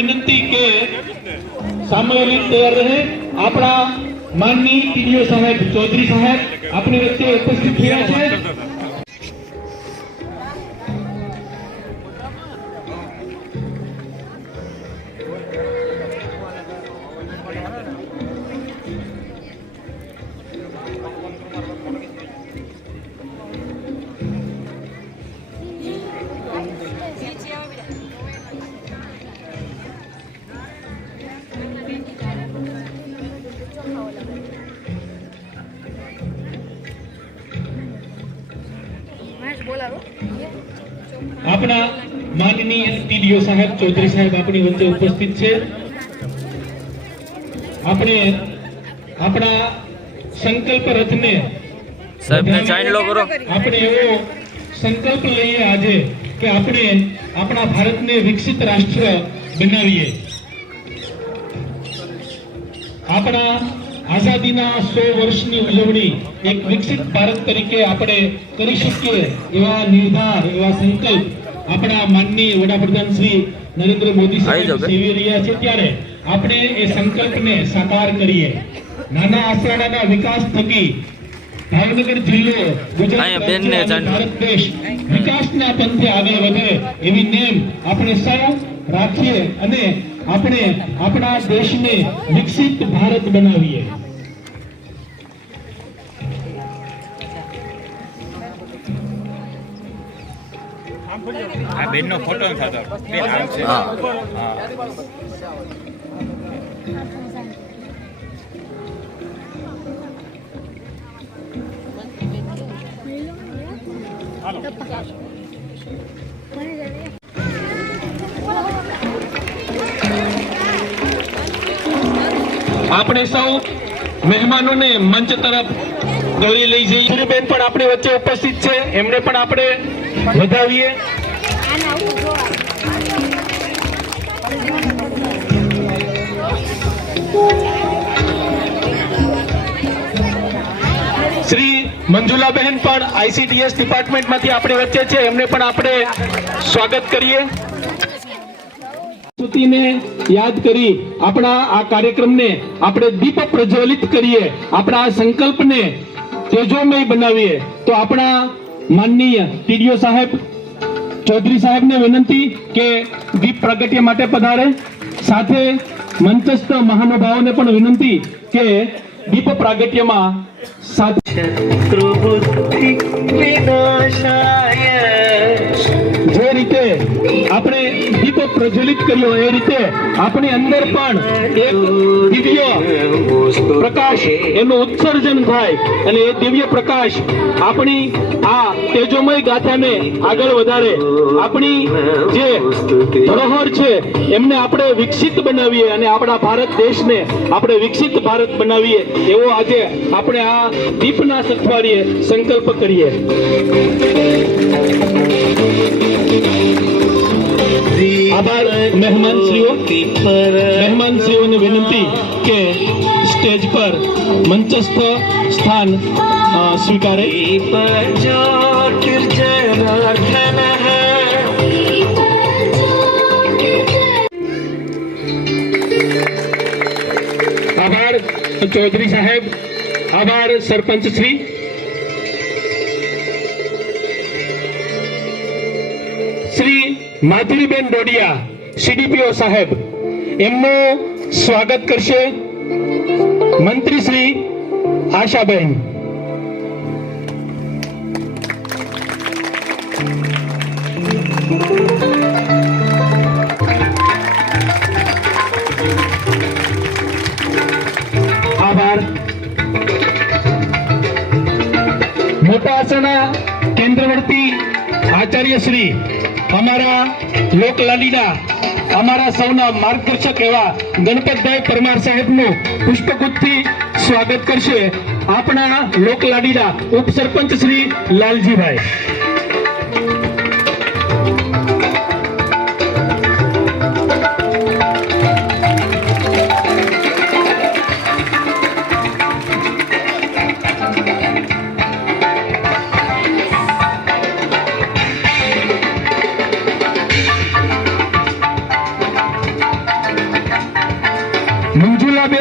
विनंती के सामूहिक तैयार रहे। अपना माननीय टीडीओ साहेब चौधरी साहेब अपनी वच्चे उपस्थित थया छे। अपना माननीय टीडीओ साहेब चौधरी साहेब अपनी वच्चे उपस्थित छे। अपने अपना संकल्प रथ ने साहब ने चाइन लो करो। अपने एवो संकल्प लईए आजे कि अपने अपना भारत ने विकसित राष्ट्र बनावीए। अपना आजादीना 100 वर्षनी उजवणी एक विकसित भारत तरीके આપણે કરી શકીએ એવા નિર્ધાર એવા સંકલ્પ આપણા માનનીય વડાપ્રધાન શ્રી નરેન્દ્ર મોદી સાહેબ સેવી રહ્યા છે ત્યારે આપણે એ સંકલ્પને સાકાર કરીએ। નાના આસરાના વિકાસ થકી ભાવનગર જિલ્લો ગુજરાત ભારત દેશ વિકાસના પંથે આગળ વધે એવી નેમ આપણે સૌ રાખીએ અને આપણે આપણા દેશને વિકસિત ભારત બનાવીએ। આ બેનનો ફોટો થતો બેન આમ છે। આપણે સૌ મહેમાનોને મંચ તરફ દોરી લઈ જઈએ। બેન પણ આપણી વચ્ચે ઉપસ્થિત છે, એમને પણ આપણે વધાવીએ। શ્રી મંજુલાબેન પણ આઈસીડીએસ ડિપાર્ટમેન્ટમાંથી આપણી વચ્ચે છે, એમને પણ આપણે સ્વાગત કરીએ। ને યાદ કરી આપણા આ કાર્યક્રમને આપણે દીપ પ્રજ્વલિત કરીએ, આપણા સંકલ્પને તેજોમય બનાવીએ। તો આપણા માનનીય ટીડીઓ સાહેબ ચૌધરી સાહેબને વિનંતી કે દીપ પ્રગટ્ય માટે પધારે। સાથે મંચસ્થ મહાનુભાવોને પણ વિનંતી કે દીપ પ્રાગટ્યમાં જે રીતે આપણે દીપ પ્રજ્વલિત કર્યો એ રીતે આપણી અંદર પણ એક દિવ્ય પ્રકાશ એનું ઉત્સર્જન થાય અને એ દિવ્ય પ્રકાશ આપણી આ તેજોમય ગાથાને આગળ વધારે। આપણી જે ધરોહર છે એમને આપણે વિકસિત બનાવીએ અને આપણા ભારત દેશને આપણે વિકસિત ભારત બનાવીએ એવો આજે આપણે આ દીપના સથવારીએ સંકલ્પ કરીએ। આભાર મહેમાનશ્રીઓને વિનંતી કે સ્ટેજ પર મંચસ્થ સ્થાન સ્વીકારે। આભાર ચૌધરી સાહેબ, આભાર સરપંચ શ્રી। શ્રી માધુરીબેન ડોડિયા સીડીપીઓ સાહેબ એમનું સ્વાગત કરશે મંત્રી શ્રી આશાબેન। આભાર। મોટા આસણા કેન્દ્રવર્તી આચાર્ય શ્રી અમારા લોકલાડીના અમારા સૌના માર્ગદર્શક એવા ગણપતભાઈ પરમાર સાહેબનું પુષ્પગુચ્છથી સ્વાગત કરશે આપણા લોકલાડીના ઉપસરપંચ શ્રી લાલજીભાઈ।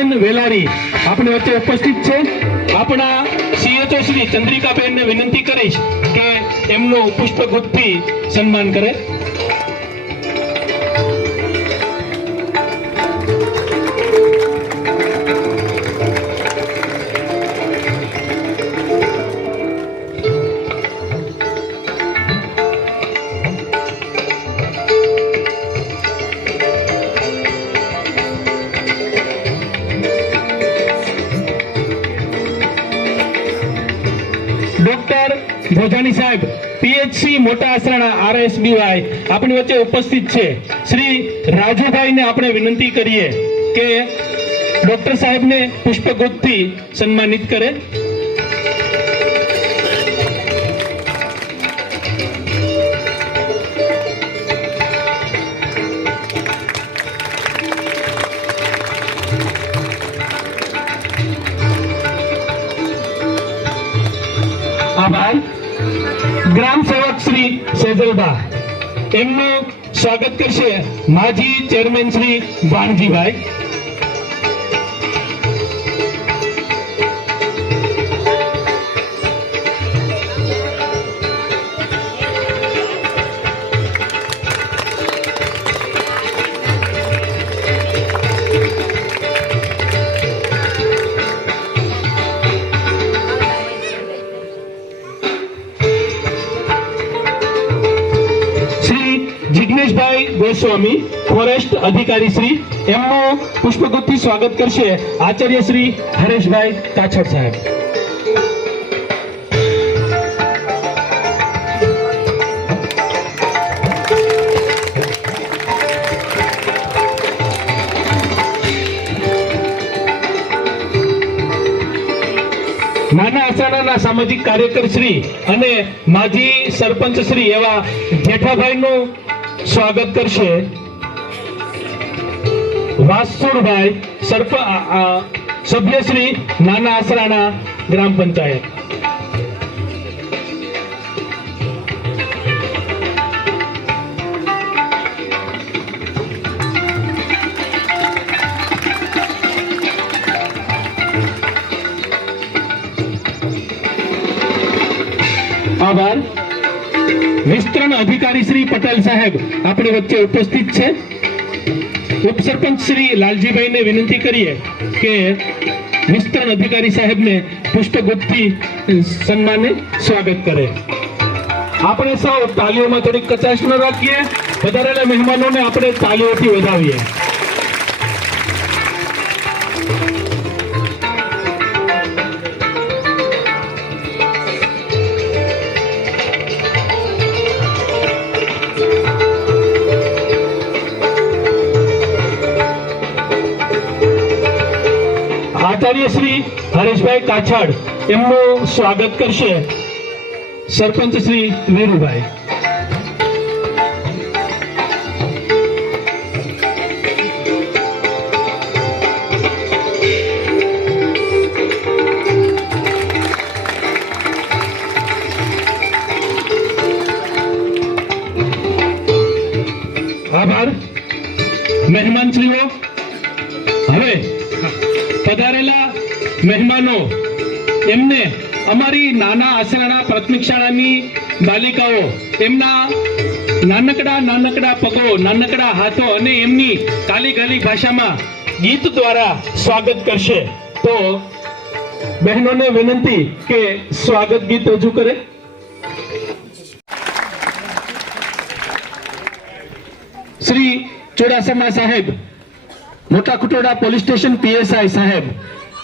હર્ષવર્ધન વેલારી આપણી વચ્ચે ઉપસ્થિત છે. આપણા CHO શ્રી ચંદ્રિકાબેનને વિનંતી કરીશ કે એમનું પુષ્પગુચ્છથી સન્માન કરે. ડોક્ટર ભોજાણી સાહેબ PHC મોટા આસરાણા RSBY આપણી વચ્ચે ઉપસ્થિત છે. શ્રી રાજુભાઈને આપણે વિનંતી કરીએ કે ડોક્ટર સાહેબને પુષ્પગુચ્છથી સન્માનિત કરે. આભાર. ગ્રામ સેવક શ્રી સેજલબા એમનું સ્વાગત કરશે માજી ચેરમેન શ્રી વાણજીભાઈ. જિગ્નેશભાઈ ગોસ્વામી ફોરેસ્ટ અધિકારી શ્રી એમનું પુષ્પગુચ્છથી સ્વાગત કરશે આચાર્ય શ્રી હરેશભાઈ કાછડ સાહેબ. નાના આસરાણાના સામાજિક કાર્યકર શ્રી અને માજી સરપંચ શ્રી એવા જેઠાભાઈનું સ્વાગત કરશે વાસુરભાઈ સભ્ય શ્રી નાના આસરાણા ગ્રામ પંચાયત. આભાર. વિસ્તરણ અધિકારી શ્રી પટેલ સાહેબ આપણી વચ્ચે ઉપસ્થિત છે. ઉપસરપંચ શ્રી લાલજીભાઈને વિનંતી કરીએ કે વિસ્તરણ અધિકારી સાહેબને પુષ્પગુચ્છથી સન્માને સ્વાગત કરે. આપણે સૌ તાલીઓમાં થોડીક કચાશ ન રાખીએ. વધારેલા મહેમાનોને આપણે તાલીઓથી વધાવીએ. આચાર્ય શ્રી હરેશભાઈ કાછડ એમનું સ્વાગત કરશે સરપંચ શ્રી વીરુભાઈ. આભાર. મહેમાનશ્રીઓ, હવે પધારેલા મહેમાનો એમને અમારી નાના આસરાણા પ્રાથમિક શાળાની બાલિકાઓ એમના નાનકડા પગો, નાનકડા હાથો અને એમની કાલી ગાલી ભાષામાં ગીત દ્વારા સ્વાગત કરશે. તો બહેનોને વિનંતી કે સ્વાગત ગીત રજૂ કરે. શ્રી ચુડાસમા સાહેબ, મોટા ખુટોડા પોલીસ સ્ટેશન PSI સાહેબ,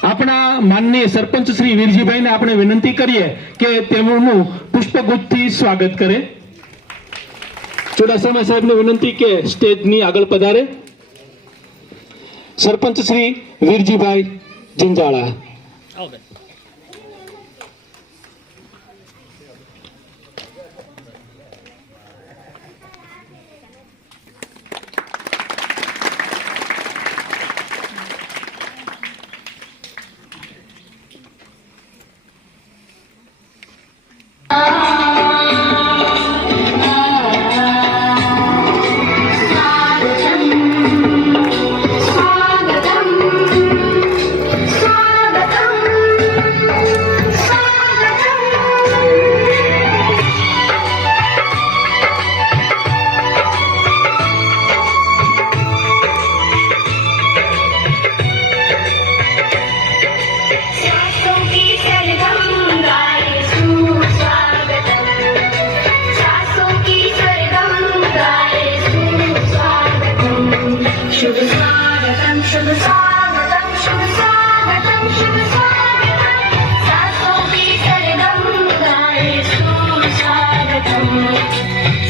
આપણા માનનીય સરપંચ શ્રી વીરજીભાઈને આપણે વિનંતી કરીએ કે તેમનું પુષ્પગુચ્છથી સ્વાગત કરે. ચુડાસમા સાહેબને વિનંતી કે સ્ટેજની આગળ પધારે. સરપંચ શ્રી વીરજીભાઈ જિંજાળા.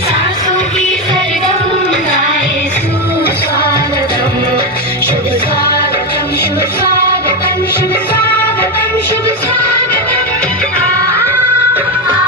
सांसों की सरगम गाए सुस्वागतम शुभ स्वागतम शुभ स्वागतम शुभ स्वागतम शुभ स्वागतम आ आ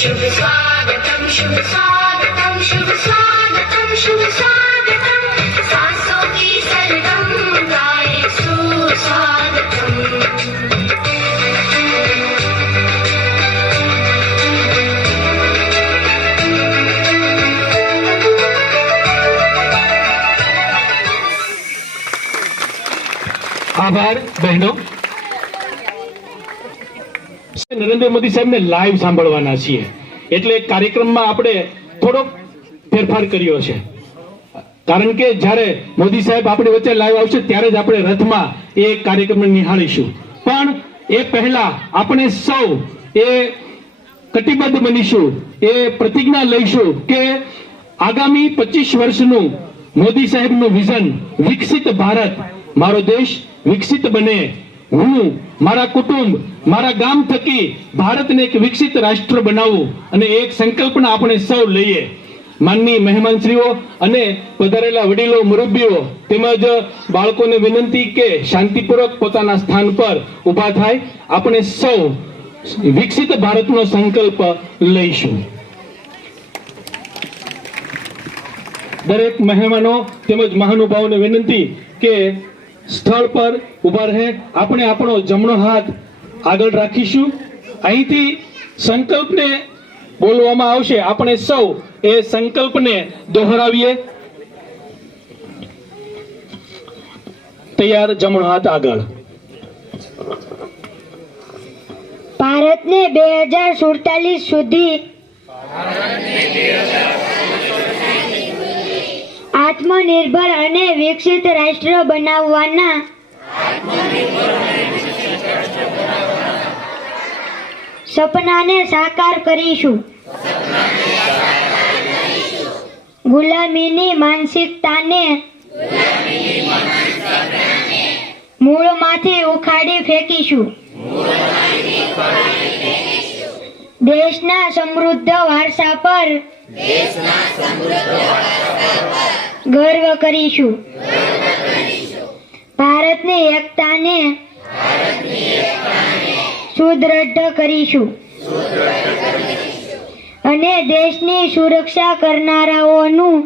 शुभ स्वागतम शुभ स्वागतम शुभ स्वागतम शुभ स्वागतम सांसों की सरगम गाए सुस्वागतम આભાર બહેનો. નરેન્દ્ર મોદી સાહેબને લાઈવ સાંભળવાના છીએ એટલે કાર્યક્રમમાં આપણે થોડોક ફેરફાર કર્યો છે, કારણ કે જ્યારે મોદી સાહેબ આપણી વચ્ચે લાઈવ આવશે ત્યારે જ આપણે રથમાં એ કાર્યક્રમને નિહાળીશું. પણ એ પહેલા આપણે સૌ એ કટિબદ્ધ બનીશું, એ પ્રતિજ્ઞા લઈશું કે આગામી 25 વર્ષનું મોદી સાહેબનું વિઝન વિકસિત ભારત, મારો દેશ વિકસિત બને, હું મારા કુટુંબ મારા ગામ થકી ભારતને એક વિકસિત રાષ્ટ્ર બનાવું, અને એક સંકલ્પના આપણે સૌ લઈએ. માનનીય મહેમાનશ્રીઓ અને પધારેલા વડીલો મુરબ્બીઓ તેમજ બાળકોને વિનંતી કે શાંતિપૂર્વક પોતાના સ્થાન પર ઊભા થાય. આપણે સૌ વિકસિત ભારતનો સંકલ્પ લઈશું. દરેક મહેમાનો તેમજ મહાનુભાવોને વિનંતી કે સ્થળ પર ઊભા રહે. આપણે આપણો જમણો હાથ આગળ રાખીશું. અહીંથી સંકલ્પને બોલવામાં આવશે, આપણે સૌ એ સંકલ્પને દોહરાવીએ. તૈયાર, જમણો હાથ આગળ. ભારતને 2047 સુધી આત્મનિર્ભર અને વિકસિત રાષ્ટ્ર બનાવવાના સપનાને સાકાર કરીશું. ગુલામીની માનસિકતાને મૂળમાંથી ઉખાડી ફેંકીશું. દેશના સમૃદ્ધ વારસા પર ગર્વ કરીશું. ભારતની એકતાને સુદૃઢ કરીશું અને દેશની સુરક્ષા કરનારાઓનું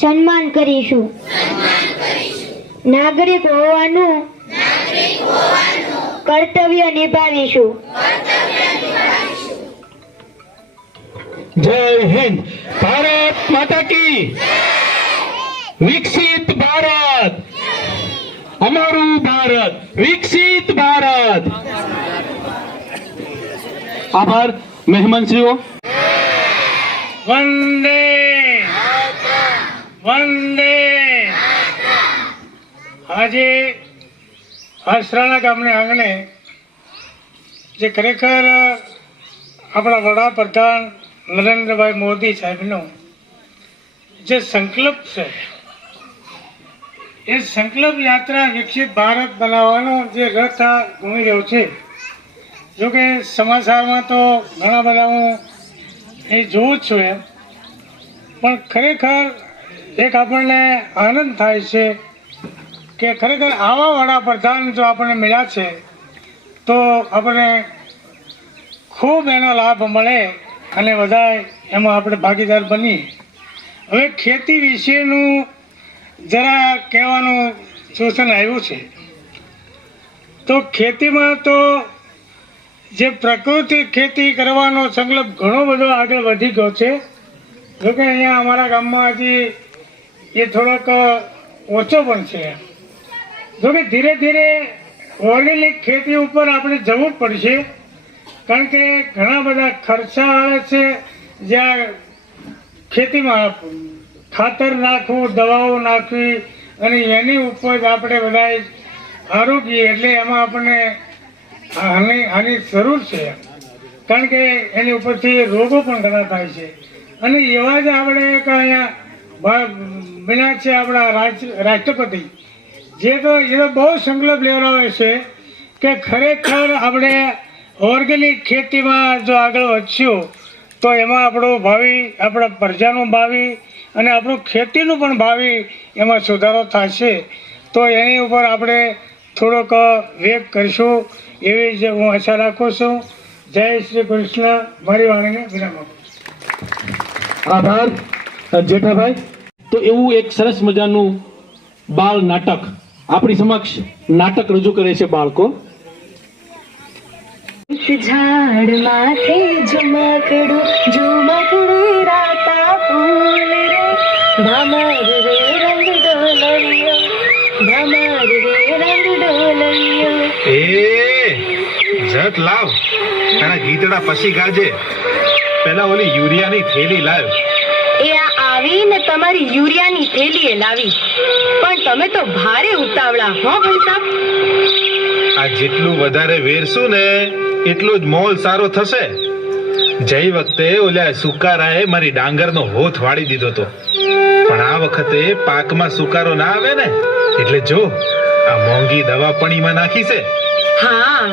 સન્માન કરીશું. નાગરિક હોવાનું કર્તવ્ય નિભાવીશું. જય હિન્દ. ભારત માતા કી. વિકસિત ભારત, અમારું ભારત, વિકસિત ભારત. આભાર મહેમાનશ્રીઓ. વંદે વંદે. આજે આસરાણા ગામને આંગણે જે ખરેખર આપણા વડાપ્રધાન નરેન્દ્રભાઈ મોદી સાહેબનો જે સંકલ્પ છે એ સંકલ્પ યાત્રા વિકસિત ભારત બનાવવાનો જે રથ આ ઘૂમી રહ્યો છે. જોકે સમાચારમાં તો ઘણા બધા હું એ જોઉં જ છું એમ, પણ ખરેખર એક આપણને આનંદ થાય છે કે ખરેખર આવા વડાપ્રધાન જો આપણને મળ્યા છે તો આપણને ખૂબ એનો લાભ મળે અને બધા એમાં આપણે ભાગીદાર બનીએ. હવે ખેતી વિશેનું જરા કહેવાનું સૂચન આવ્યું છે. તો ખેતીમાં તો જે પ્રકૃતિ ખેતી કરવાનો સંકલ્પ ઘણો બધો આગળ વધી ગયો છે. જોકે અહીંયા અમારા ગામમાં હજી એ થોડોક ઓછો પણ છે. જોકે ધીરે ધીરે ઓર્ગેનિક ખેતી ઉપર આપણે જવું જ પડશે, કારણ કે ઘણા બધા ખર્ચા આવે છે. જ્યાં ખેતીમાં ખાતર નાખવું, દવાઓ નાખવી અને એની ઉપર આપણે બધા આરોગ્ય એટલે એમાં આપણને આની જરૂર છે, કારણ કે એની ઉપરથી રોગો પણ ઘણા થાય છે. અને એવા જ આપણે એક અહીંયા બન્યા છે આપણા રાષ્ટ્રપતિ, જે તો એ બહુ સંકલ્પ લેવડાવે છે કે ખરેખર આપણે ઓર્ગેનિક ખેતીમાં જો આગળ વધશું તો એમાં આપણું ભાવિ, આપણા પ્રજાનું ભાવિ અને આપણું ખેતીનું પણ ભાવિ એમાં સુધારો થશે. તો એની ઉપર આપણે થોડોક વેગ કરીશું એવી જ હું આશા રાખું છું. જય શ્રી કૃષ્ણ. મારી વાણીને વિરામ આપું. આભાર જેઠાભાઈ. તો એવું એક સરસ મજાનું બાળ નાટક આપણી સમક્ષ નાટક રજૂ કરે છે બાળકો. ઝાડ માથે ઝુમકડું ઝુમકડું રાતા ફૂલ રે ભમર રે રંગ ડોલૈયો ભમર રે રંગ ડોલૈયો. એ જટ લાવ, તારા ગીતડા પછી ગાજે. પેલા ઓલી યુરિયાની થેલી લાવ. એ આવીને તમારી યુરિયાની થેલીએ લાવી, પણ તમે તો ભારે ઉતાવળા હો ભાઈ સાહેબ. આ જેટલું વધારે વેરશું ને એટલું જ મોલ સારો થશે. જઈ વખતે ઓલા સુકારાએ મારી ડાંગરનો હોથ વાળી દીધો તો, પણ આ વખતે પાકમાં સુકારો ના આવે ને એટલે જો આ મોંઘી દવા પણીમાં નાખી છે. હા,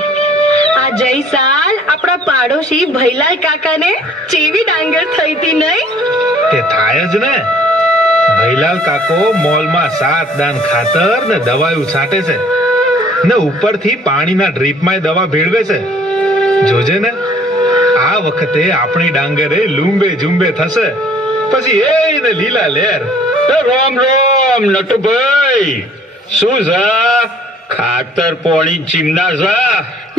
આ જઈ સાલ આપણા પાડોશી ભૈલાલ કાકાને ચેવી ડાંગર થઈ હતી નહીં? તે થાય જ ને. ભૈલાલ કાકો મોલમાં 7 દાન ખાતર ને દવાયું છાંટે છે ને ઉપરથી પાણીના ડ્રીપમાં દવા ભેળવે છે. જોજે ને આ વખતે આપણી ડાંગરે લુંબે ઝુંબે થશે. પછી એને લીલા લેર. રામ રામ નટુભાઈ, શું છે? ખાતર પોણી ચીમના છે?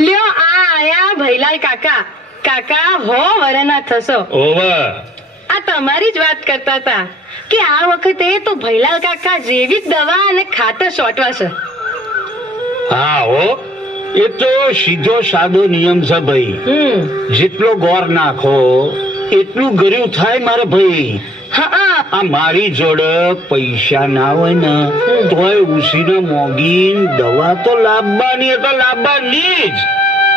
લ્યો આ આયા ભૈલાલ કાકા. કાકા હો વરના થશો. ઓવા આ તમારી જ વાત કરતા હતા કે આ વખતે તો ભૈલાલ કાકા જૈવિક દવા અને ખાતર છોટવા છે. હા હો, એ તો સીધો સાદો નિયમ છે ભાઈ. જેટલો ગોર નાખો એટલું ગર્યું થાય મારે ભાઈ. આ મારી જોડે પૈસા ના હોય ને તોય ઉસીને મોંઘી દવા તો લાવવાની તો લાવવાની જ.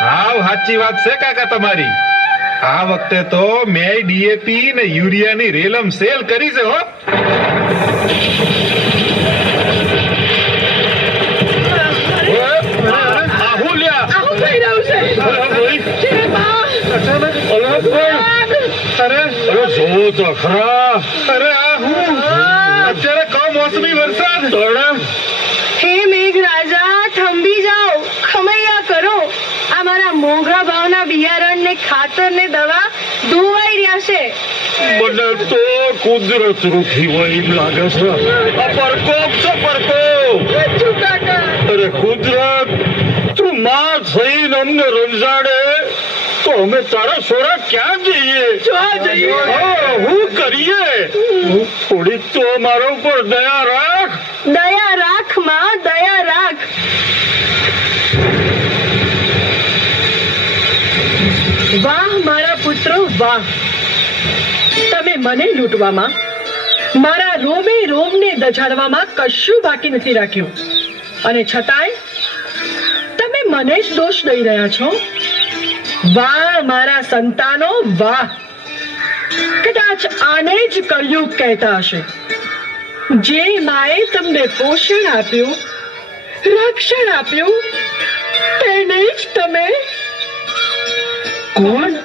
હાવ સાચી વાત છે કાકા તમારી. આ વખતે તો મેં ડીએપી ને યુરિયાની રેલમ સેલ કરી છે હો. અત્યારે કમોસમી વરસાદ. હે મેઘ રાજા, થંભી જાઓ, ખમૈયા કરો. આ મારા મોંઘા ભાવના બિયારણ ને ખાતર ને દવા ધોવાઈ રહ્યા છે. મને તો કુદરત રૂઠી હોય એમ લાગે છે. આ પરકોપ છે પરકોપ. અરે કુદરત, તું માં થઈને અમને રંજાડે તો અમે તારા સોરા ક્યાં જઈએ? હું કરીએ? થોડીક તો મારા ઉપર દયા રાખ. દયા રાખ માં, દયા રાખ. વાહ મારા પુત્રો વાહ, તમે મને લૂંટવામાં, મારા રોમે રોમને દજાડવામાં કશું બાકી નથી રાખ્યું, અને છતાંય તમે મને જ દોષ દઈ રહ્યા છો. વાહ મારા સંતાનો વાહ. કદાચ આને જ કળિયુગ કહેતા હશે. જે માએ તમને પોષણ આપ્યું, રક્ષણ આપ્યું, તેને જ તમે કોણ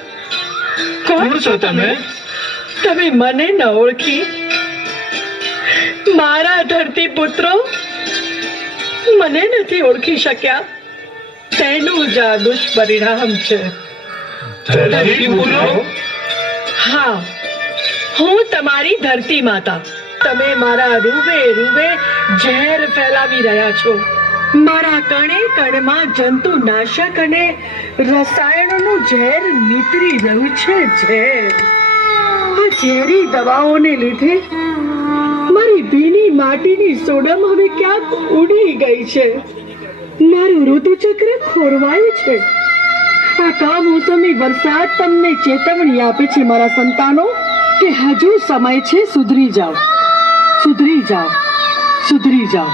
કોણ છો તમે? તમે મને ન ઓળખી? મારા ધરતી પુત્રો મને નથી ઓળખી શક્યા, તેનું જ આ દુષ્પરિણામ છે. ધરતીપુત્રો? હા, હું તમારી ધરતી માતા. તમે મારા રૂવે રૂવે ઝેર ફેલાવી રહ્યા છો. મારા કણે કણમાં જંતુ નાશક અને રસાયણોનું ઝેર નીતરી રહ્યું છે. ઝેર, આ ઝેરી દવાઓને લીધે મારી ભીની માટીની સોડમ હવે ક્યાંક ઉડી ગઈ છે. મારું ઋતુચક્ર ખોરવાયું છે. આ કમોસમી વરસાદ તમને ચેતવણી આપે છે મારા સંતાનો, કે હજુ સમય છે સુધરી જાઓ, સુધરી જાઓ, સુધરી જાઓ.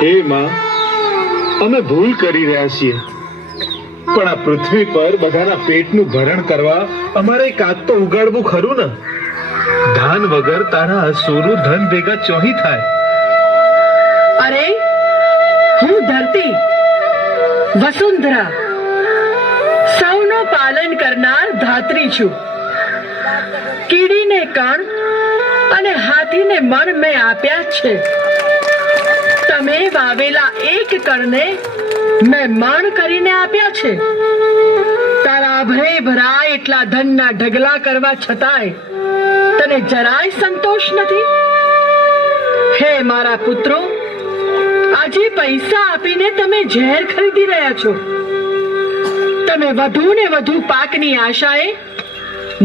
હે માં, અમે ભૂલ કરી રહ્યા છીએ, પણ આ પૃથ્વી પર બધાના પેટનું ભરણ કરવા અમારે કાક તો ઉગાડવું ખરું ને. ધાન વગર તારા અસુરું ધન ભેગા ચોહી થાય. અરે, હું ધરતી, વસુંધરા, સૌનો પાલન કરનાર ધાત્રી છું. કીડીને કણ અને હાથીને મણ મેં આપ્યા છે. તમે વાવેલા એક કણને મેં મણ કરીને આપ્યા છે. તારા ભરે ભરાય એટલા ધનના ઢગલા કરવા છતાંય તને જરાય સંતોષ નથી. હે મારા પુત્રો, આજે પૈસા આપીને તમે ઝેર ખરીદી રહ્યા છો. તમે વધુ ને વધુ પાકની આશાએ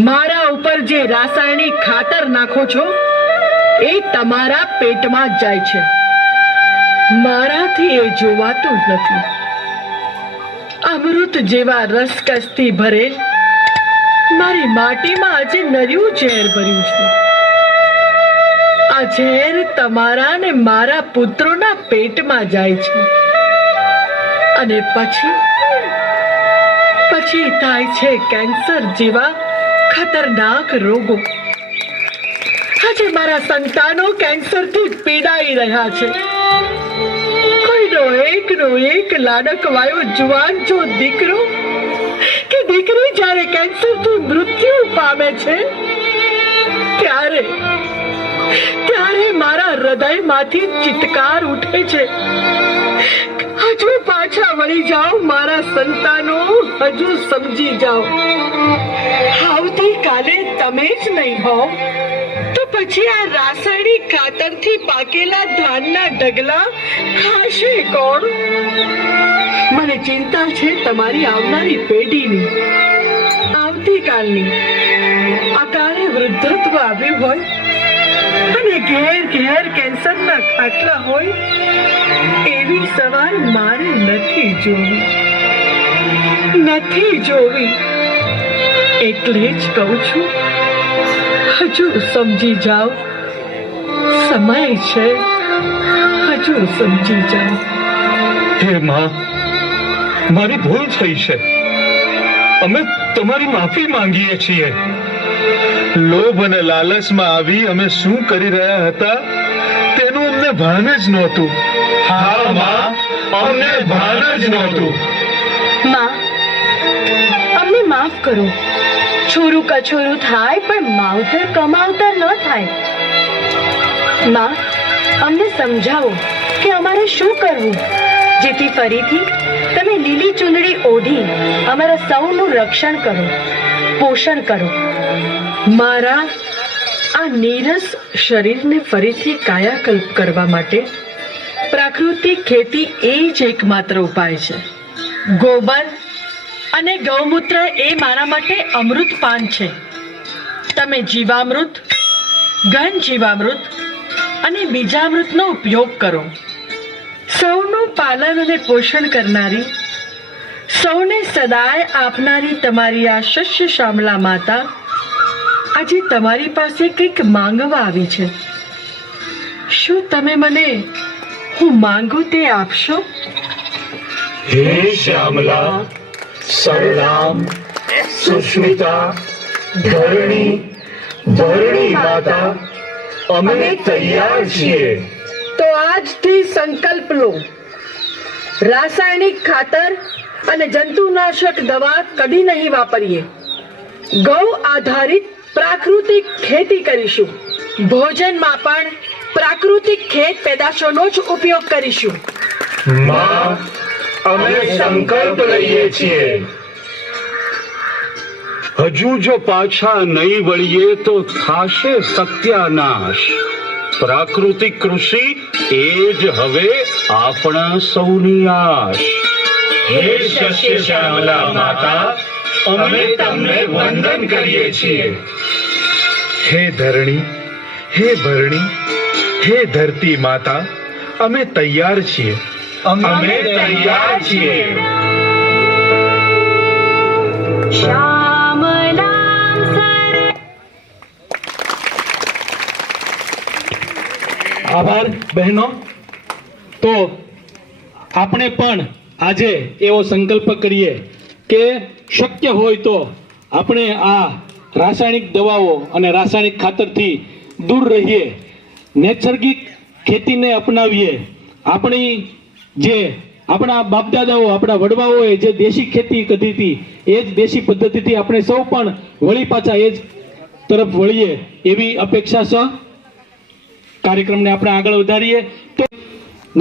મારા ઉપર જે રાસાયણિક ખાતર નાખો છો એ તમારા પેટમાં જ જાય છે. મારાથી એ જોવાતું જ નથી. અમૃત જેવા રસકસથી ભરેલ મારી માટીમાં આજે નર્યું ઝેર ભર્યું છે. આ ઝેર તમારા ને મારા પુત્રોના પેટમાં જાય છે અને પછી થાય છે કેન્સર જેવા ખતરનાક રોગો. આજે મારા સંતાનો કેન્સરથી પીડાઈ રહ્યા છે. કોઈનો એક લાડકવાયો જુવાન જો દીકરો કે દીકરી જ્યારે કેન્સરથી મૃત્યુ પામે છે ત્યારે મારા હૃદયમાંથી ચિત્કાર ઉઠે છે. હજુ પાછા વળી જાઓ મારા સંતાનો, હજુ સમજી જાઓ. આવતીકાલે તમે જ નહીં હોવ તો પછી આ રાસાયણિક ખાતરથી પાકેલા ધાનના ઢગલા ખાશે કોણ? મને ચિંતા છે તમારી આવનારી પેઢીની, આવતીકાલની. અકાળે વૃદ્ધત્વ આવ્યું હોય અને ઘેર ઘેર કેન્સરના ખાટલા હોય એવી સવાર મારે નથી જોવી. એટલે જ કહું છું, હજુ સમજી જાઓ. સમય છે, હજુ સમજી જાઓ. હે માં, મારી ભૂલ થઈ છે. અમે તમારી માફી માંગીએ છીએ. લોભ અને લાલચમાં આવી અમે શું કરી રહ્યા હતા તેનું અમને ભાન જ નહોતું. હા માં, અમને ભાન જ નહોતું. માં, અમને માફ કરો. છોરું કછોરું થાય પણ માવતર કમાવતર ન થાય. માં, અમને સમજાવો કે અમારે શું કરવું જેથી ફરીથી તમે લીલી ચૂંદડી ઓઢી અમારા સૌનું રક્ષણ કરો, પોષણ કરો. મારા આ નીરસ શરીરને ફરીથી કાયાકલ્પ કરવા માટે પ્રાકૃતિક ખેતી એ જ એકમાત્ર ઉપાય છે. ગોબર અને ગૌમૂત્ર એ મારા માટે અમૃત પાન છે. તમે જીવામૃત, ઘન જીવામૃત અને બીજામૃતનો ઉપયોગ કરો. સૌનું પાલન અને પોષણ કરનારી, સૌને સદાય આપનારી તમારી આ શસ્ય શ્યામલા માતા આજે તમારી પાસે કંઈક માંગવા આવી છે. શું તમે મને હું માંગુ તે આપશો? હે શ્યામલા, સરનામ સુસ્મિતા ધરણી ધરણી માતા અમે તૈયાર છીએ. તો આજથી સંકલ્પ લો, રાસાયણિક ખાતર અને જંતુનાશક દવા કદી નહીં વાપરીએ. ગૌ આધારિત પ્રાકૃતિક ખેતી કરીશું. ભોજનમાં પણ પ્રાકૃતિક ખેત પેદાશોનો જ ઉપયોગ કરીશું. માં અમે સંકલ્પ લઈએ છીએ. હજુ જો પાછા નહીં વળીએ તો થાશે સત્યાનાશ. પ્રાકૃતિક કૃષિ એ જ હવે આપણા સૌની આશ. હે શસ્ય શ્યામલા માતા અમે તમને વંદન કરીએ છીએ. હે ધરણી, હે ભરણી, હે ધરતી માતા, અમે તૈયાર છીએ. અમે તૈયાર છીએ. આભાર બહેનો. તો આપણે પણ આજે એવો સંકલ્પ કરીએ કે શક્ય હોય તો આપણે આ રાસાયણિક દવાઓ અને રાસાયણિક ખાતરથી દૂર રહીએ, નૈસર્ગિક ખેતીને અપનાવીએ. આપણી જે આપણા બાપદાદાઓ, આપણા વડવાઓએ જે દેશી ખેતી કરી હતી એ જ દેશી પદ્ધતિથી આપણે સૌ પણ વળી પાછા એ જ તરફ વળીએ એવી અપેક્ષા છે. કાર્યક્રમને આપણે આગળ વધારીએ. તો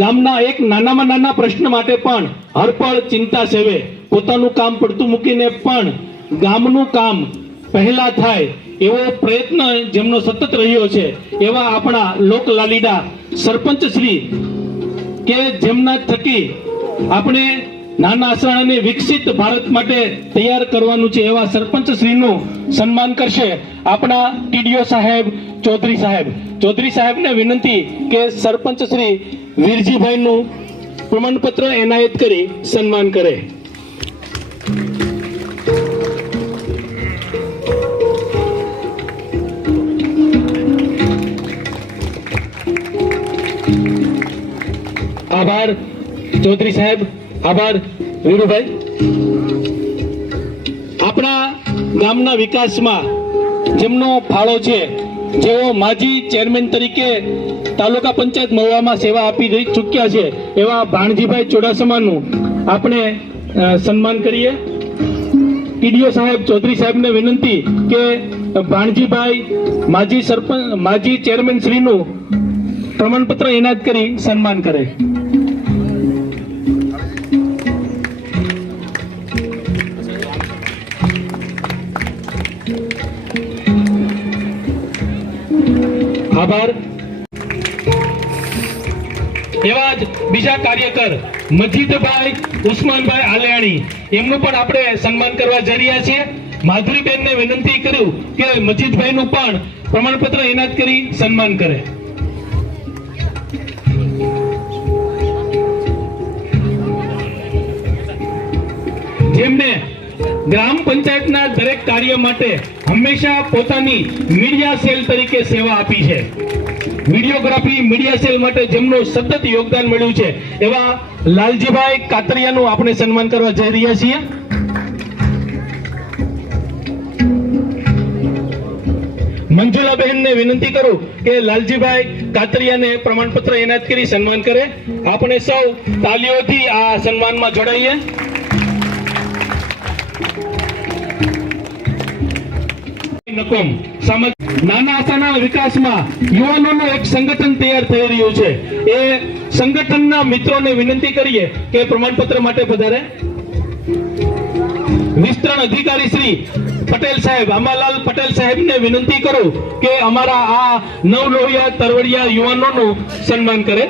ગામના એક નાનામાં નાના પ્રશ્ન માટે પણ હરપળ ચિંતા સેવે, પોતાનું કામ પડતું મૂકીને પણ ગામનું કામ પહેલા થાય એવો પ્રયત્ન જેમનો સતત રહ્યો છે એવા આપણા લોક લાલીડા સરપંચ શ્રી કે જેમના થકી આપણે નાના આસરાને વિકસિત ભારત માટે તૈયાર કરવાનું છે એવા સરપંચ શ્રીનું સન્માન કરશે આપણા ટીડીઓ સાહેબ ચૌધરી સાહેબ. ચૌધરી સાહેબને વિનંતી કે સરપંચ શ્રી વીરજીભાઈનું પ્રમાણપત્ર એનાયત કરી સન્માન કરે. આભાર ચૌધરી સાહેબ. આભાર વીરુભાઈ. આપણા ગામના વિકાસમાં જેમનો ફાળો છે, જેઓ માજી ચેરમેન તરીકે તાલુકા પંચાયત મહુવામાં સેવા આપી ચૂક્યા છે એવા ભાણજીભાઈ ચોડાસમાનું આપણે સન્માન કરીએ. ટીડીઓ સાહેબ ચૌધરી સાહેબને વિનંતી કે ભાણજીભાઈ માજી ચેરમેન શ્રીનું પ્રમાણપત્ર એનાયત કરી સન્માન કરે. આભાર. એવા જ બીજા કાર્યકર મજીદભાઈ ઉસ્માનભાઈ આલિયાણી, એમનું પણ આપણે સન્માન કરવા જઈ રહ્યા છીએ. માધુરીબેનને વિનંતી કર્યું કે મજીદભાઈનું પણ પ્રમાણપત્ર એનાયત કરી સન્માન કરે. જેમને ગ્રામ પંચાયતના દરેક કાર્ય માટે હંમેશા પોતાની મીડિયા સેલ તરીકે સેવા આપી છે. વિડીયોગ્રાફી મીડિયા સેલ માટે જેમનું સતત યોગદાન મળ્યું છે એવા લાલજીભાઈ કાતરિયાનું આપણે સન્માન કરવા જઈ રહ્યા છીએ. મંજુલાબહેનને વિનંતી કરું કે લાલજીભાઈ કાતરિયાને પ્રમાણપત્ર એનાયત કરી સન્માન કરે. આપણે સૌ તાલીઓથી આ સન્માનમાં જોડાઈએ. નાના આસાના વિકાસમાં યુવાનોનું એક સંગઠન તૈયાર થઈ રહ્યું છે. એ સંગઠનના મિત્રોને વિનંતી કરીએ કે પ્રમાણપત્ર માટે પધારે. વિસ્તરણ અધિકારી શ્રી પટેલ સાહેબ, આંબાલાલ પટેલ સાહેબને વિનંતી કરું કે અમારા આ નવલોહિયા તરવડિયા યુવાનોનું સન્માન કરે.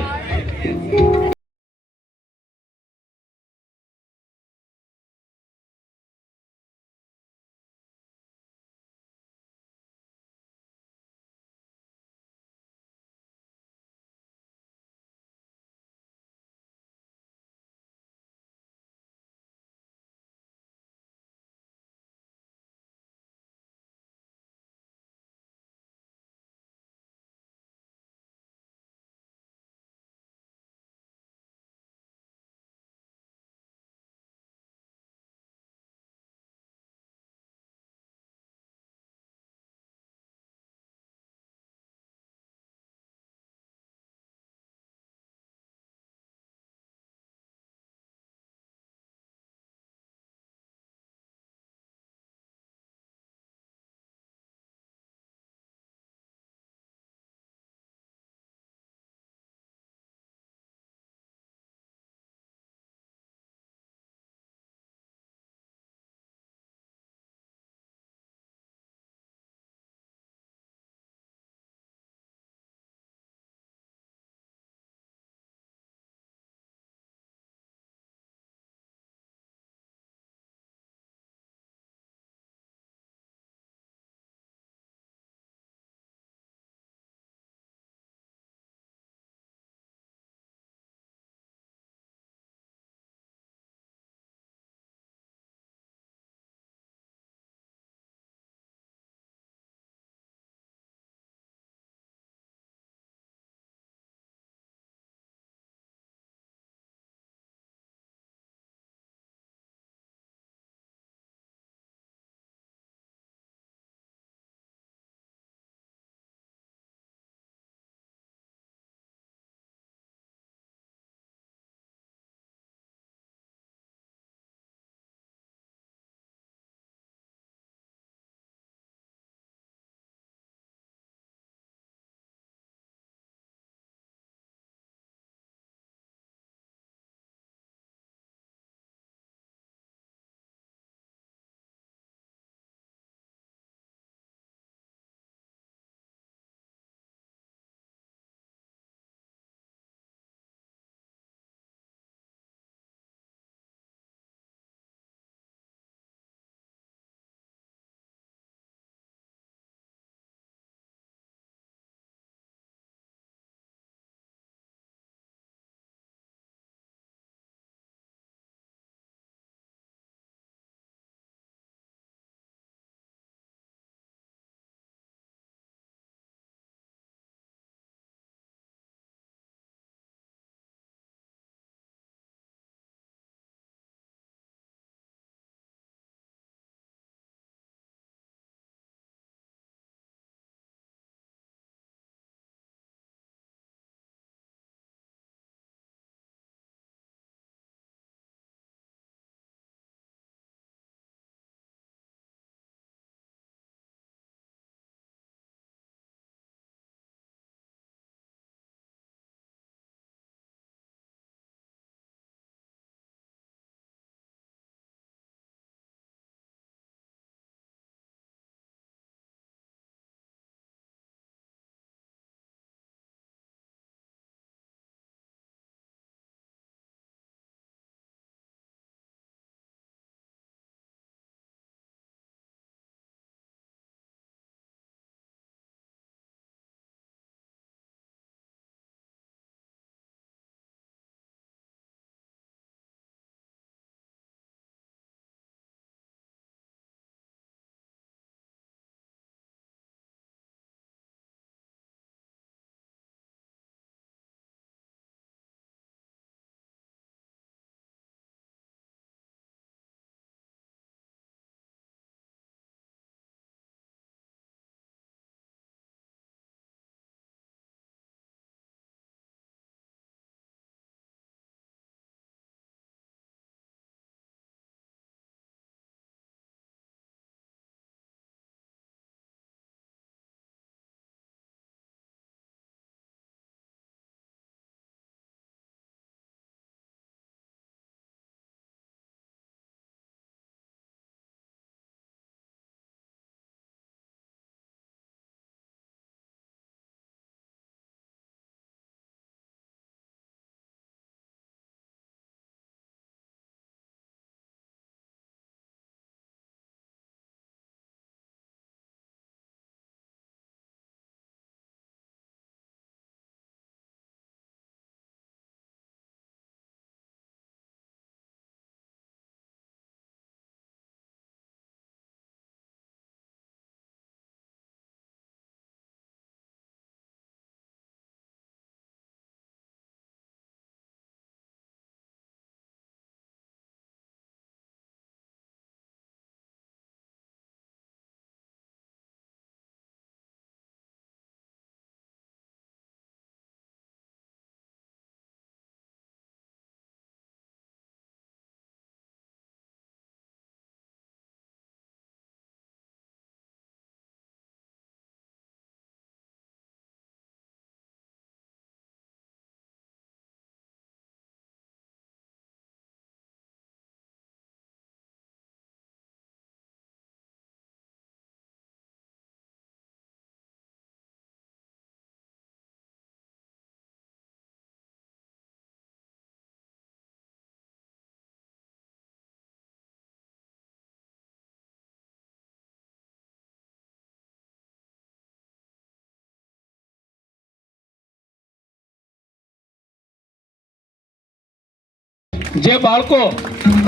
જે બાળકો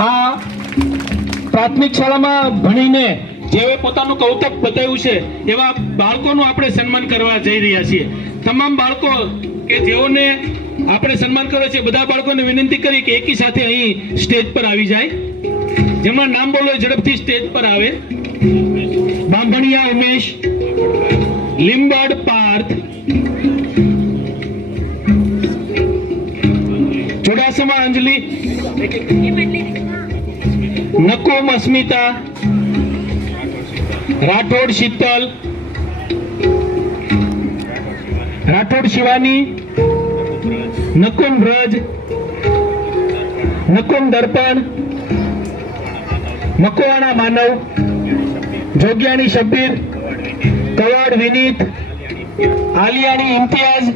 આ પ્રાથમિક શાળામાં ભણીને જેઓએ પોતાનું કૌતુક બતાવ્યું છે એવા બાળકોનું આપણે સન્માન કરવા જઈ રહ્યા છીએ. તમામ બાળકો કે જેઓને આપણે સન્માન કર્યો છે બધા બાળકોને વિનંતી કરી કે એકી સાથે અહીં સ્ટેજ પર આવી જાય. જેમના નામ બોલો ઝડપથી સ્ટેજ પર આવે. બાંભણિયા ઉમેશ, લીંબડ પાર્થ, ચુડાસમા અંજલિ, નકુમ અસ્મિતા, રાઠોડ શીતલ, રાઠોડ શિવાની, નકુમ બ્રજ, નકુમ દર્પણ, મકવાણા માનવ, જોગિયાણી શબ્બીર, કવાડ વિનીત, આલિયાણી ઇમ્તિયાઝ,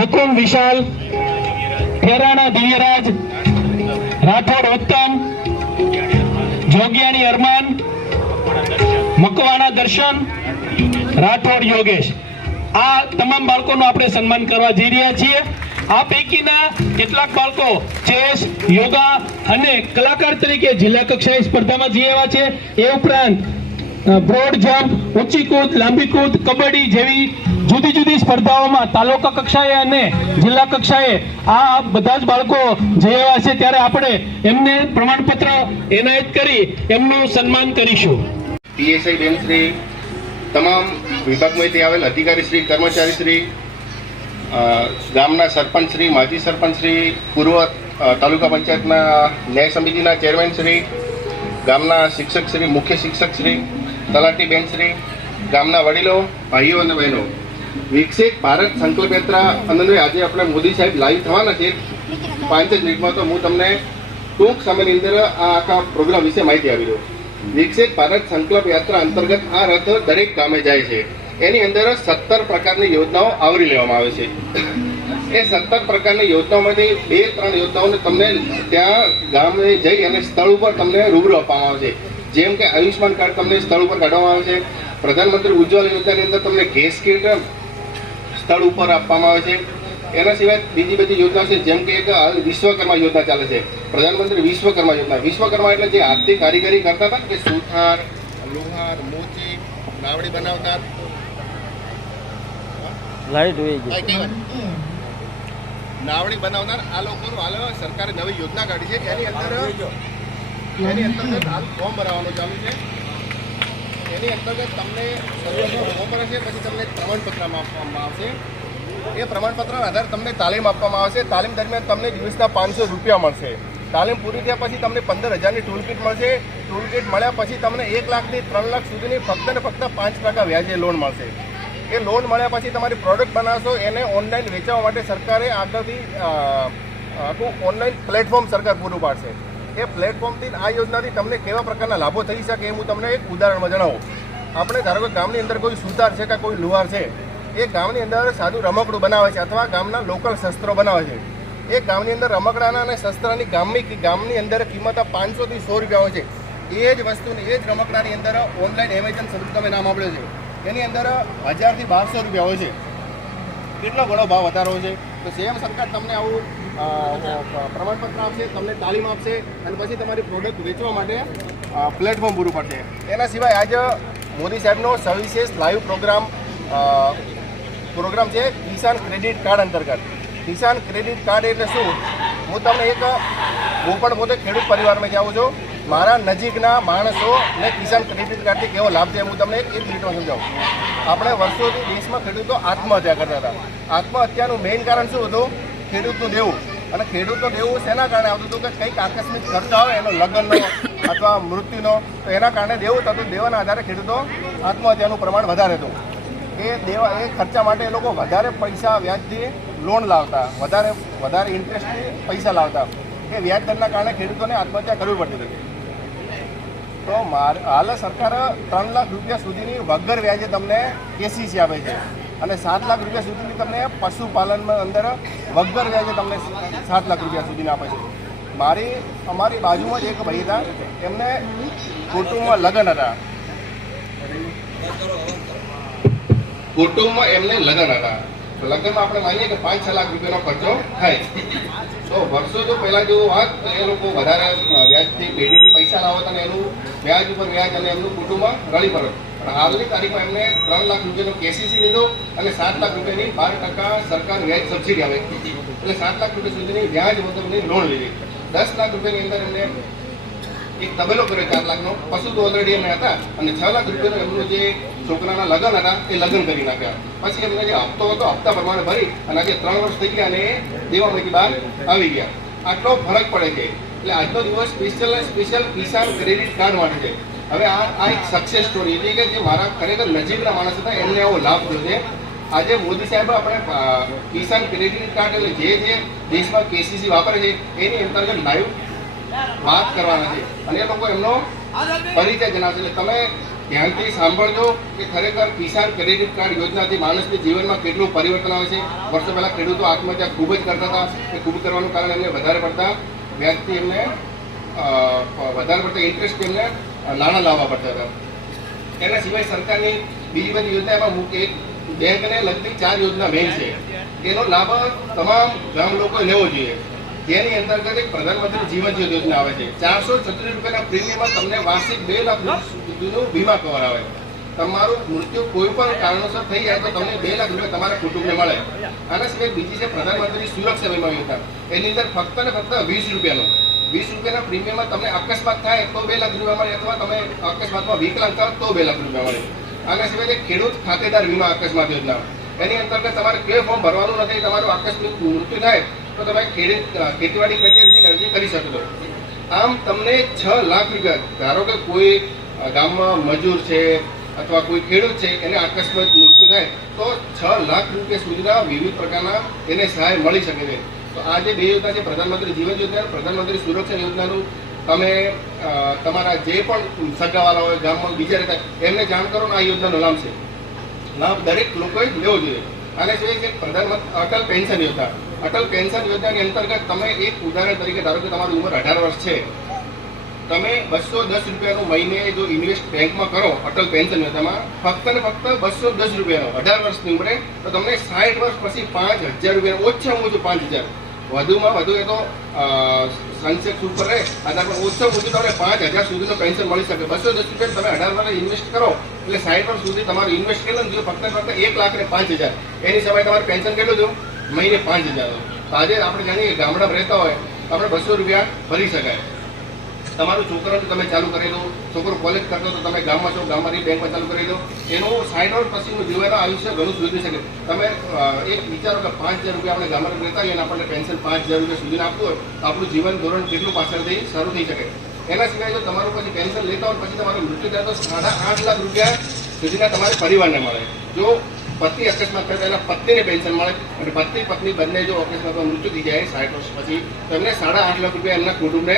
નકુમ વિશાલ, ખેરાણા દિવ્યરાજ, રાઠોડ ઉત્તમ, જોગિયાણી અરમાન, મકવાણા દર્શન, રાઠોડ યોગેશ. આ તમામ બાળકોનું આપણે સન્માન કરવા જઈ રહ્યા છીએ. આ પૈકીના કેટલાક બાળકો ચેસ, યોગા અને કલાકાર તરીકે જિલ્લા કક્ષાએ સ્પર્ધામાં જઈ આવ્યા છે. એ ઉપરાંત બ્રોડ જમ્પ, ઊંચી કૂદ, લાંબી કૂદ, કબડ્ડી જેવી જુદી જુદી સ્પર્ધાઓમાં તાલુકા કક્ષાએ અને જિલ્લા કક્ષાએ આ બધા જ બાળકો જઈ આવ્યા છે. ત્યારે આપણે એમને પ્રમાણપત્ર એનાયત કરી એમનું સન્માન કરીશું. પીએસઆઈ બેન શ્રી, તમામ વિભાગમાંથી આવેલ અધિકારી શ્રી, કર્મચારી શ્રી, ગામના સરપંચ શ્રી, માજી સરપંચ શ્રી, પૂર્વ તાલુકા પંચાયતના ન્યાય સમિતિના ચેરમેન શ્રી, ગામના શિક્ષક શ્રી, મુખ્ય શિક્ષક શ્રી, તલાટી બેન શ્રી, ગામના વડીલો, ભાઈઓ અને બહેનો, વિકસિત ભારત સંકલ્પ યાત્રા અંદર આજે આપણે મોદી સાહેબ લાઈવ થવાના છે 5 જ મિનિટમાં. તો હું તમને ટૂંક સમયની અંદર આ આખા પ્રોગ્રામ વિશે માહિતી આપી દઉં. વિકસિત ભારત સંકલ્પ યાત્રા અંતર્ગત આ રથ દરેક ગામે જાય છે. એની અંદર 17 પ્રકારની યોજનાઓ આવરી લેવામાં આવે છે. એ 17 પ્રકારની યોજનાઓમાંથી 2-3 યોજનાઓને તમને ત્યાં ગામે જઈ અને સ્થળ ઉપર તમને રૂબરૂ આપવામાં આવે છે. જેમ કે આયુષ્માન કાર્ડ તમને સ્થળ ઉપર કાઢવામાં આવે છે. પ્રધાનમંત્રી ઉજ્જવલ યોજનાની અંદર તમને ગેસ કીટ સ્થળ ઉપર આપવામાં આવે છે. એના સિવાય બીજી બધી યોજના છે. જેમ કે એક વિશ્વકર્મા યોજના ચાલે છે, પ્રધાનમંત્રી વિશ્વકર્મા યોજના. વિશ્વકર્મા એટલે જે હાથથી કારીગરી કરતા હતા કે સુથાર, લુહાર, મોચી, નાવડી બનાવનાર, નાવડી બનાવનાર આ લોકોનું હાલ સરકારે નવી યોજના કાઢી છે. એની અંતર્ગત હાલ ફોર્મ ભરાવાનું ચાલુ છે. એની અંતર્ગત તમને ફોર્મ ભરે છે, પછી તમને પ્રમાણપત્ર આપવામાં આવશે. એ પ્રમાણપત્રના આધારે તમને તાલીમ આપવામાં આવશે. તાલીમ દરમિયાન તમને દિવસના 500 રૂપિયા મળશે. તાલીમ પૂરી થયા પછી તમને 15,000ની ટૂલ કિટ મળશે. ટૂલ કિટ મળ્યા પછી તમને 1 લાખથી 3 લાખ સુધીની ફક્ત ને ફક્ત 5% વ્યાજે લોન મળશે. એ લોન મળ્યા પછી તમારી પ્રોડક્ટ બનાવશો, એને ઓનલાઈન વેચવા માટે સરકારે આગળથી આખું ઓનલાઈન પ્લેટફોર્મ સરકાર પૂરું પાડશે. એ પ્લેટફોર્મથી આ યોજનાથી તમને કેવા પ્રકારના લાભો થઈ શકે એ હું તમને એક ઉદાહરણમાં જણાવું. આપણે ધારો કે ગામની અંદર કોઈ સુતાર છે કે કોઈ લુહાર છે, એ ગામની અંદર સાદું રમકડું બનાવે છે અથવા ગામના લોકલ શસ્ત્રો બનાવે છે. એ ગામની અંદર રમકડાના અને શસ્ત્રની ગામની અંદર કિંમત 500થી 100 રૂપિયા હોય છે. એ જ વસ્તુની, એ જ રમકડાની અંદર ઓનલાઈન એમેઝોન સર્વિસ તમે નામ આપેલું છે, એની અંદર 1000થી 1200 રૂપિયા હોય છે. કેટલો ઘણો ભાવ વધારો છે. તો સીએમ સરકાર તમને આવું પ્રમાણપત્ર આપશે, તમને તાલીમ આપશે અને પછી તમારી પ્રોડક્ટ વેચવા માટે પ્લેટફોર્મ પૂરું પડશે. એના સિવાય આજે મોદી સાહેબનો સવિશેષ લાઈવ પ્રોગ્રામ છે કિસાન ક્રેડિટ કાર્ડ અંતર્ગત. કિસાન ક્રેડિટ કાર્ડ એટલે શું? હું તમને હું પણ પોતે ખેડૂત પરિવારમાં જાઉં છું. મારા નજીકના માણસોને કિસાન ક્રેડિટ કાર્ડથી કેવો લાભ છે હું તમને 1 મિનિટમાં સમજાવું. આપણે વર્ષોથી દેશમાં ખેડૂતો આત્મહત્યા કરતા હતા. આત્મહત્યાનું મેઇન કારણ શું હતું? ખેડૂતનું દેવું. અને ખેડૂતનું દેવું શેના કારણે આવતું હતું કે કંઈક આકસ્મિક ખર્ચ આવે એનો, લગ્નનો અથવા મૃત્યુનો, તો એના કારણે દેવું થતું. દેવાના આધારે ખેડૂતો આત્મહત્યાનું પ્રમાણ વધારે હતું. એ ખર્ચા માટે એ લોકો વધારે પૈસા વ્યાજથી લોન લાવતા, વધારે ઇન્ટરેસ્ટથી પૈસા લાવતા. એ વ્યાજ દરના કારણે ખેડૂતોને આત્મહત્યા કરવી પડતી હતી. તો હાલ સરકાર 3 લાખ રૂપિયા સુધીની વગર વ્યાજે તમને કેસીસી આપે છે અને 7 લાખ રૂપિયા સુધીની તમને પશુપાલનમાં અંદર વગર વ્યાજે તમને 7 લાખ રૂપિયા સુધીને આપે છે. અમારી બાજુમાં જ એક ભાઈ હતા, એમને કુટુંબમાં લગ્ન હતા. લગ્નમાં આપણે માનીએ કે 5-6 લાખ રૂપિયાનો ખર્ચો થાય. તો વર્ષો જો પહેલા જો વાત તો એ લોકો વધારે વ્યાજથી પેઢીથી પૈસા લાવતા અને એનું વ્યાજ ઉપર વ્યાજ અને એમનું કુટુંબમાં રળી પડે. પણ હાલની તારીખમાં એમને 3 લાખ રૂપિયાનો કેસીસી લીધો અને 7 લાખ રૂપિયાની 12% સરકાર વ્યાજ સબસિડી આવે એટલે 7 લાખ રૂપિયા સુધીની વ્યાજ વગરની લોન લીધી. 10 લાખ રૂપિયાની અંદર એમને એક તબેલો કર્યો 4 લાખનો, પશુ તો ઓલરેડી એમને હતા અને 6 લાખ રૂપિયાનો એમનું જે છોકરાના લગ્ન હતા એ લગ્ન કરી નાખ્યા. પછી એમને જે હપ્તો હતો હપ્તા પ્રમાણે ભરી અને આજે 3 વર્ષ થઈ ગયા અને એ દેવામાંથી બહાર આવી ગયા. આટલો ફરક પડે છે. એટલે આજનો દિવસ સ્પેશિયલ કિસાન ક્રેડિટ કાર્ડ માટે છે. હવે આ એક સક્સેસ સ્ટોરી હતી કે જે મારા ખરેખર નજીકના માણસ હતા એમને આવો લાભ થયો છે. આજે મોદી સાહેબ આપણે કિસાન ક્રેડિટ કાર્ડ એટલે જે દેશમાં કેસીસી વાપરે છે એની અંતર્ગત લાઈવ વાત કરવાના છે અને એ લોકો એમનો પરિચય જણાવશે. એટલે તમે ધ્યાનથી સાંભળજો કે ખરેખર કિસાન ક્રેડિટ કાર્ડ યોજનાથી માણસના જીવનમાં કેટલું પરિવર્તન આવે છે. વર્ષો પહેલા ખેડૂતો આત્મહત્યા ખૂબ જ કરતા હતા. એ ખૂબ કરવાનું કારણ એમને વધારે પડતા વ્યાજથી એમને વધારે પડતા ઇન્ટરેસ્ટ એમને નાણાં લાવવા પડતા હતા. એના સિવાય સરકારની બીજી બધી યોજના એમાં એક બેંકને લગતી 4 યોજના મેઇન છે. એનો લાભ તમામ ગામ લોકોએ લેવો જોઈએ. જેની અંતર્ગત એક પ્રધાનમંત્રી જીવન જ્યોતિ યોજના આવે છે. 436 રૂપિયાના પ્રીમિયમમાં તમને વાર્ષિક 2 લાખ સુધીનું વીમા કવર આવે. તમારું મૃત્યુ કોઈ પણ કારણોસર થઈ જાય તો તમને 2 લાખ રૂપિયા તમારા કુટુંબને મળે. આના સિવાય બીજી છે પ્રધાનમંત્રી સુરક્ષા વીમા યોજના. એની અંદર ફક્ત ને ફક્ત 20 રૂપિયાનો 20 રૂપિયાના પ્રીમિયમમાં તમને અકસ્માત થાય તો 2 લાખ રૂપિયા મળે અથવા તમે અકસ્માતમાં વિકલાંગ થાવ તો 2 લાખ રૂપિયા મળે. આના સિવાય જે ખેડૂત ખાતેદાર વીમા અકસ્માત યોજના એની અંતર્ગત તમારે કોઈ ફોર્મ ભરવાનું નથી. તમારું આકસ્મિક મૃત્યુ થાય તો તમે ખેતીવાડી કચેરીથી અરજી કરી શકો છો. આમ તમને 6 લાખ રૂપિયા, ધારો કે કોઈ ગામમાં મજૂર છે અથવા કોઈ ખેડૂત છે એને આકસ્મિક મૃત્યુ થાય તો 6 લાખ રૂપિયા સુધીના વિવિધ પ્રકારના એને સહાય મળી શકે છે. તો આ જે 2 યોજના છે પ્રધાનમંત્રી જીવન યોજના, પ્રધાનમંત્રી સુરક્ષા યોજનાનું તમે તમારા જે પણ સગાવાલા હોય ગામમાં બીજા રહેતા એમને જાણ કરો ને આ યોજનાનો લાભ છે. લાભ દરેક લોકોએ લેવો જોઈએ. અને સિવાય છે પ્રધાનમંત્રી અટલ પેન્શન યોજના. અટલ પેન્શન યોજનાની અંતર્ગત તમે એક ઉદાહરણ તરીકે ધારો કે તમારી ઉંમર 18 વર્ષ છે, તમે 210 રૂપિયાનું મહિને જો ઇન્વેસ્ટ બેંકમાં કરો અટલ પેન્શન યોજનામાં ફક્ત ને ફક્ત 210 રૂપિયાનો 18 વર્ષની ઉંમરે, તો તમને 60 વર્ષ પછી 5000 રૂપિયા, ઓછામાં ઓછું 5000, વધુમાં વધુ એ તો સનસેટ ઉપર રહે આધાર પર ઓછામાં ઓછું તમને 5000 સુધીનું પેન્શન મળી શકે. 210 રૂપિયા તમે 18 વર્ષ ઇન્વેસ્ટ કરો એટલે 60 વર્ષ સુધી તમારું ઇન્વેસ્ટ કેટલું જો ફક્ત 1,05,000. એની સમય તમારું પેન્શન કેટલું જો મહિને 5000. તો આજે આપણે જાણીએ કે ગામડામાં રહેતા હોય આપણે 200 રૂપિયા ભરી શકાય. તમારું છોકરાનું તમે ચાલુ કરી દો, છોકરો કોલેજ કરતો તો તમે ગામમાં છો ગામમાંથી બેંકમાં ચાલુ કરી દો. એનું 60 વર્ષ પછીનું જીવનનું આયુષ્ય ઘણું સુધરી શકે. તમે એક વિચારો કે 5000 રૂપિયા આપણે ગામમાં રહેતા હોઈએ અને આપણને પેન્શન 5000 રૂપિયા સુધીને આપતું હોય તો આપણું જીવન ધોરણ કેટલું પાછળથી શરૂ થઈ શકે. એના સિવાય જો તમારું પછી પેન્શન લેતા હોય પછી તમારું મૃત્યુ થાય તો 8.5 લાખ રૂપિયા સુધીના તમારે પરિવારને મળે. જો પતિ અકસ્માત થાય તો એના પત્નીને પેન્શન મળે અને પતિ પત્ની બંને જો અકસ્માતમાં મૃત્યુ થઈ જાય 60 વર્ષ પછી તો એમને 8.5 લાખ રૂપિયા એમના કુટુંબને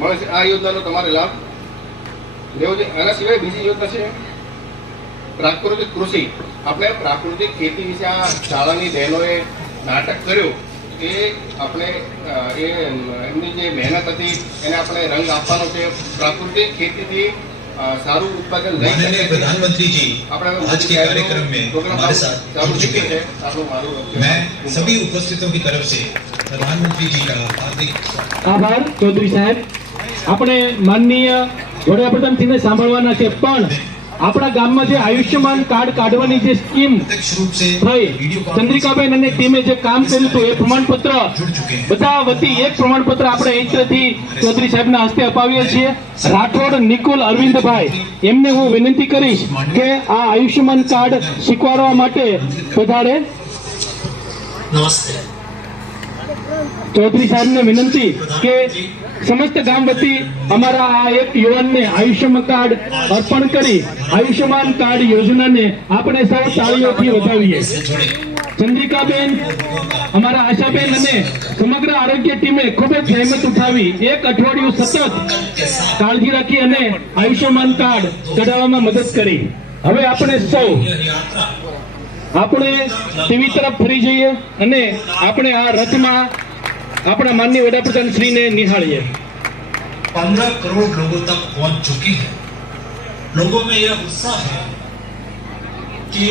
મળે છે. આ યોજનાનો તમારે લાભ લેવો જોઈએ. આના સિવાય બીજી યોજના છે પ્રાકૃતિક કૃષિ. આપણે પ્રાકૃતિક ખેતી વિશે આ શાળાની બહેનોએ નાટક કર્યું એ આપણે એમની જે મહેનત હતી એને આપણે રંગ આપવાનો છે. પ્રાકૃતિક ખેતીથી સારું उत्पादन माननीय प्रधानमंत्री जी आज के कार्यक्रम में हमारे साथ जुड़ चुके हैं। मैं सभी उपस्थितों की तरफ से प्रधानमंत्री जी का हार्दिक આભાર ચૌધરી સાહેબ. આપણે માનનીય વડાપ્રધાનશ્રીને સાંભળવાના છે, પણ આપણા ગામમાં જે આયુષ્યમાન કાર્ડ કાઢવાની જે સ્કીમ થઈ, ચંદ્રિકાબેન અને ટીમે જે કામ કર્યું હતું એ પ્રમાણપત્ર બધા વતી એક પ્રમાણપત્ર આપણે અહીંથી ચૌધરી સાહેબના હસ્તે અપાવીએ છીએ. રાઠોડ નિકુલ અરવિંદભાઈ, એમને હું વિનંતી કરીશ કે આ આયુષ્યમાન કાર્ડ શીખવાડવા માટે પધારે. नमस्ते। ચૌધરી સાહેબને વિનંતી કે સમસ્ત ગામ વતી અમારા આ એક યુવાનને આયુષ્યમાન કાર્ડ અર્પણ કરી આયુષ્યમાન કાર્ડ યોજનાને આપણે સૌ તાળીઓથી વધાવીએ. ચંદ્રિકાબેન, અમારા આશાબેન અને સમગ્ર આરોગ્ય ટીમે ખૂબ જ જહેમત ઉઠાવી 1 અઠવાડિયું સતત કાળજી રાખી અને આયુષ્યમાન કાર્ડ કઢાવવામાં મદદ કરી. હવે આપણે સૌ આપણે ટીવી તરફ ફરી જઈએ અને આપણે આ રથમાં अपना माननीय वडाप्रधान श्री ने निहालिए. 15 करोड़ लोगों तक पहुंच चुकी है. लोगों में यह उत्साह है कि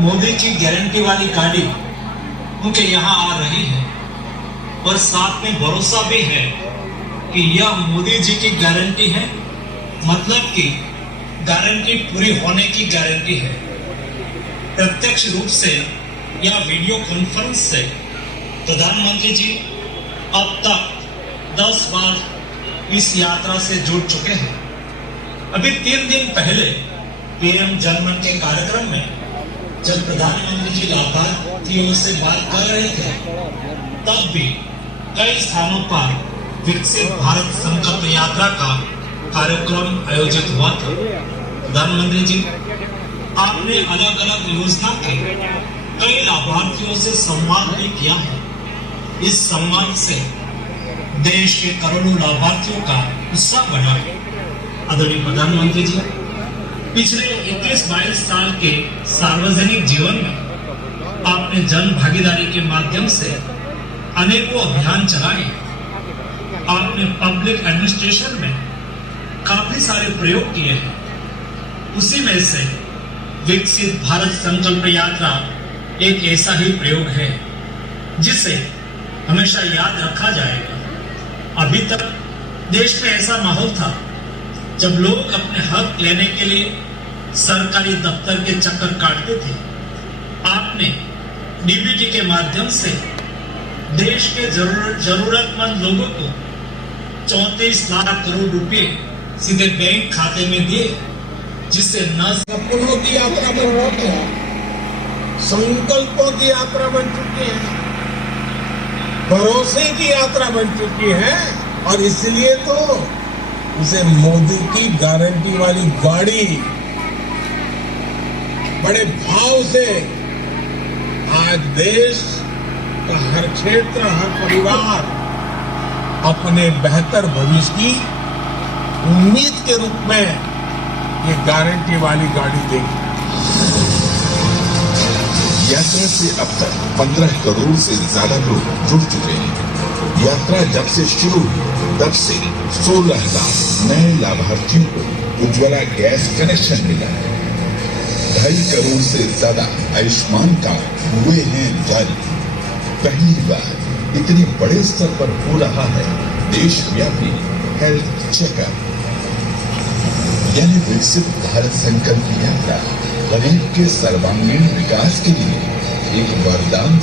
मोदी की गारंटी वाली गाड़ी उनके यहाँ आ रही है और साथ में भरोसा भी है कि यह मोदी जी की गारंटी है, मतलब कि गारंटी पूरी होने की गारंटी है। प्रत्यक्ष रूप से या वीडियो कॉन्फ्रेंस से प्रधानमंत्री जी अब तक 10 बार इस यात्रा से जुड़ चुके हैं। अभी 3 दिन पहले पीएम जनमन के कार्यक्रम में जब प्रधानमंत्री जी लाभार्थियों से बात कर रहे थे, तब भी कई स्थानों पर विकसित भारत संकल्प यात्रा का कार्यक्रम आयोजित हुआ था। प्रधानमंत्री जी, आपने अलग अलग योजना के कई लाभार्थियों से संवाद भी किया है। इस संवाद से देश के करोड़ों लाभार्थियों का उत्साह बढ़ा है। आदरणीय प्रधानमंत्री जी, पिछले 21-22 साल के सार्वजनिक जीवन में आपने जन भागीदारी के माध्यम से अनेकों अभियान चलाए। आपने पब्लिक एडमिनिस्ट्रेशन में काफी सारे प्रयोग किए हैं। उसी में से विकसित भारत संकल्प यात्रा एक ऐसा ही प्रयोग है जिसे हमेशा याद रखा जाएगा। अभी तक देश में ऐसा माहौल था जब लोग अपने हक लेने के लिए सरकारी दफ्तर के चक्कर काटते थे। आपने डीबीटी के माध्यम से देश के जरूरतमंद लोगों को 34 लाख करोड़ रुपए सीधे बैंक खाते में दिए, जिससे न सपनों की यात्रा बन चुकी है, संकल्पों की यात्रा बन चुकी है, भरोसे की यात्रा बन चुकी है। और इसलिए तो उसे मोदी की गारंटी वाली गाड़ी बड़े भाव से आज देश का हर क्षेत्र, हर परिवार अपने बेहतर भविष्य की उम्मीद के रूप में ये गारंटी वाली गाड़ी देगी। यात्रा से अब तक 15 करोड़ से ज्यादा लोग जुड़ चुके हैं। यात्रा जब से शुरू हुई तब से 16 लाख नए लाभार्थियों को उज्ज्वला गैस कनेक्शन मिला है। 2.5 करोड़ से ज्यादा आयुष्मान कार्ड हुए हैं जारी। पहली बार इतने बड़े स्तर पर हो रहा है देशव्यापी हेल्थ चेकअप। यानी विकसित भारत संकल्प यात्रा गरीब के सर्वांगीण विकास के लिए एक वरदान